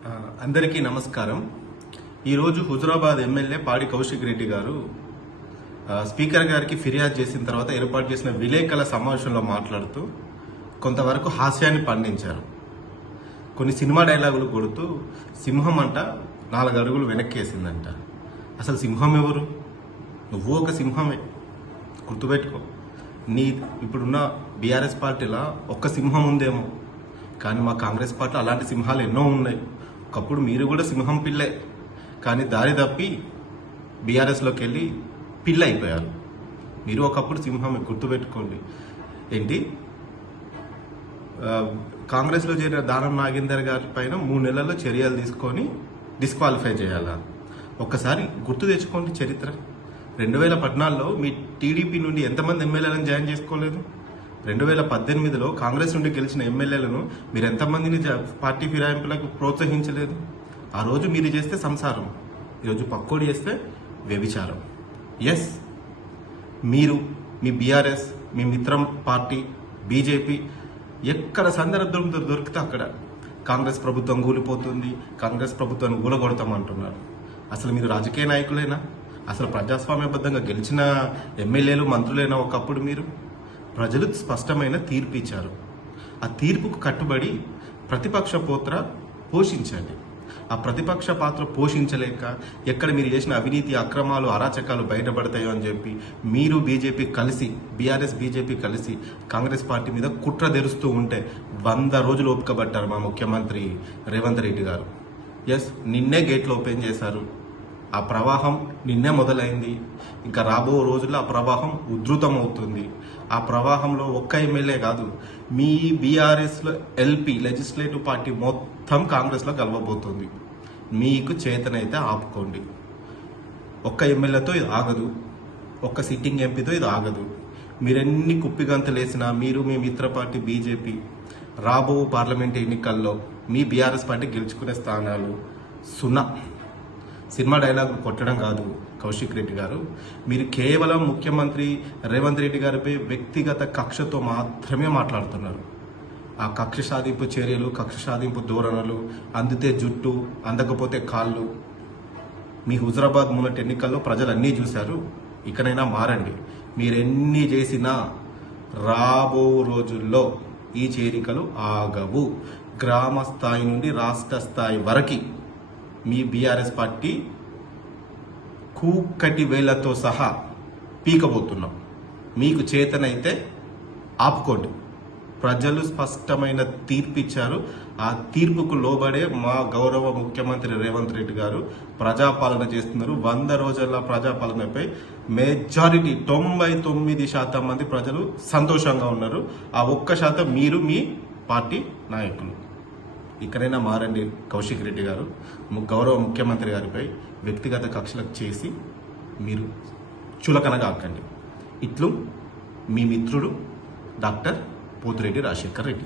అందరికీ నమస్కారం. ఈరోజు హుజురాబాద్ ఎమ్మెల్యే పాడి కౌశిక్ రెడ్డి గారు స్పీకర్ గారికి ఫిర్యాదు చేసిన తర్వాత ఏర్పాటు చేసిన విలేకరుల సమావేశంలో మాట్లాడుతూ కొంతవరకు హాస్యాన్ని పండించారు. కొన్ని సినిమా డైలాగులు కొడుతూ సింహం అంట 4 అడుగులు వెనక్కేసిందంట. అసలు సింహం ఎవరు? నువ్వు ఒక సింహమే, గుర్తుపెట్టుకో. నీ ఇప్పుడున్న బీఆర్ఎస్ పార్టీలో ఒక్క సింహం ఉందేమో, కానీ మా కాంగ్రెస్ పార్టీలో అలాంటి సింహాలు ఎన్నో ఉన్నాయి. ఒకప్పుడు మీరు కూడా సింహం పిల్లే, కానీ దారి తప్పి బీఆర్ఎస్లోకి వెళ్ళి పిల్ల అయిపోయారు. మీరు ఒకప్పుడు సింహమే, గుర్తుపెట్టుకోండి. ఏంటి, కాంగ్రెస్లో చేరిన దానం నాగేందర్ గారి పైన 3 నెలల్లో చర్యలు తీసుకొని డిస్క్వాలిఫై చేయాలా? ఒక్కసారి గుర్తు తెచ్చుకోండి చరిత్ర. 2014లో మీ టీడీపీ నుండి ఎంతమంది ఎమ్మెల్యేలను జాయిన్ చేసుకోలేదు? 2018లో కాంగ్రెస్ నుండి గెలిచిన ఎమ్మెల్యేలను మీరు ఎంతమందిని పార్టీ ఫిరాయింపులకు ప్రోత్సహించలేదు? ఆ రోజు మీరు చేస్తే సంసారం, ఈరోజు పక్కోడి చేస్తే వ్యభిచారం. ఎస్, మీరు మీ బీఆర్ఎస్, మీ మిత్రం పార్టీ బీజేపీ ఎక్కడ సందర్భం దొరికితే అక్కడ కాంగ్రెస్ ప్రభుత్వం కూలిపోతుంది, కాంగ్రెస్ ప్రభుత్వాన్ని ఊలగొడతామంటున్నారు. అసలు మీరు రాజకీయ నాయకులేనా? అసలు ప్రజాస్వామ్యబద్ధంగా గెలిచిన ఎమ్మెల్యేలు మంత్రులైనా ఒకప్పుడు? మీరు ప్రజలు స్పష్టమైన తీర్పు ఇచ్చారు. ఆ తీర్పుకు కట్టుబడి ప్రతిపక్ష పాత్ర పోషించండి. ఆ ప్రతిపక్ష పాత్ర పోషించలేక ఎక్కడ మీరు చేసిన అవినీతి, అక్రమాలు, అరాచకాలు బయటపడతాయో అని చెప్పి మీరు బీజేపీ కలిసి, బీఆర్ఎస్ బీజేపీ కలిసి కాంగ్రెస్ పార్టీ మీద కుట్ర తెరుస్తూ ఉంటే 100 రోజులు ఓపికబట్టారు మా ముఖ్యమంత్రి రేవంత్ రెడ్డి గారు. ఎస్, నిన్నే గేట్లు ఓపెన్ చేశారు. ఆ ప్రవాహం నిన్నే మొదలైంది. ఇంకా రాబో రోజుల్లో ఆ ప్రవాహం ఉధృతం అవుతుంది. ఆ ప్రవాహంలో ఒక్క ఎమ్మెల్యే కాదు, మీ బీఆర్ఎస్లో ఎల్పీ లెజిస్లేటివ్ పార్టీ మొత్తం కాంగ్రెస్లో కలవబోతుంది. మీకు చేతనైతే ఆపుకోండి. ఒక్క ఎమ్మెల్యేతో ఇది ఆగదు, ఒక్క సిట్టింగ్ ఎంపీతో ఇది ఆగదు. మీరెన్ని కుప్పిగంతులు వేసినా మీరు మీ మిత్ర పార్టీ బీజేపీ రాబో పార్లమెంట్ ఎన్నికల్లో మీ బీఆర్ఎస్ పార్టీ గెలుచుకునే స్థానాలు 0. సినిమా డైలాగులు కొట్టడం కాదు కౌశిక్ రెడ్డి గారు. మీరు కేవలం ముఖ్యమంత్రి రేవంత్ రెడ్డి గారిపై వ్యక్తిగత కక్షతో మాత్రమే మాట్లాడుతున్నారు. ఆ కక్ష సాధింపు చర్యలు, కక్ష సాధింపు ధోరణులు, అందితే జుట్టు, అందకపోతే కాళ్ళు. మీ హుజురాబాద్ మొన్నటి ఎన్నికల్లో ప్రజలు అన్నీ చూశారు. ఇకనైనా మారండి. మీరెన్ని చేసినా రాబో రోజుల్లో ఈ చేరికలు ఆగవు. గ్రామ స్థాయి నుండి రాష్ట్ర స్థాయి వరకు మీ బీఆర్ఎస్ పార్టీ కూకటి వేళ్లతో సహా పీకబోతున్నాం. మీకు చేతనైతే ఆపుకోండి. ప్రజలు స్పష్టమైన తీర్పు ఇచ్చారు. ఆ తీర్పుకు లోబడే మా గౌరవ ముఖ్యమంత్రి రేవంత్ రెడ్డి గారు ప్రజాపాలన చేస్తున్నారు. 100 రోజుల ప్రజాపాలనపై మెజారిటీ 99% మంది ప్రజలు సంతోషంగా ఉన్నారు. ఆ 1% మీరు, మీ పార్టీ నాయకులు. ఇక్కడైనా మారండి కౌశిక్ రెడ్డి గారు. గౌరవ ముఖ్యమంత్రి గారిపై వ్యక్తిగత కక్షలకు చేసి మీరు చులకనగా ఆకండి. ఇట్లు మీ మిత్రుడు డాక్టర్ పోతిరెడ్డి రాజశేఖర్ రెడ్డి.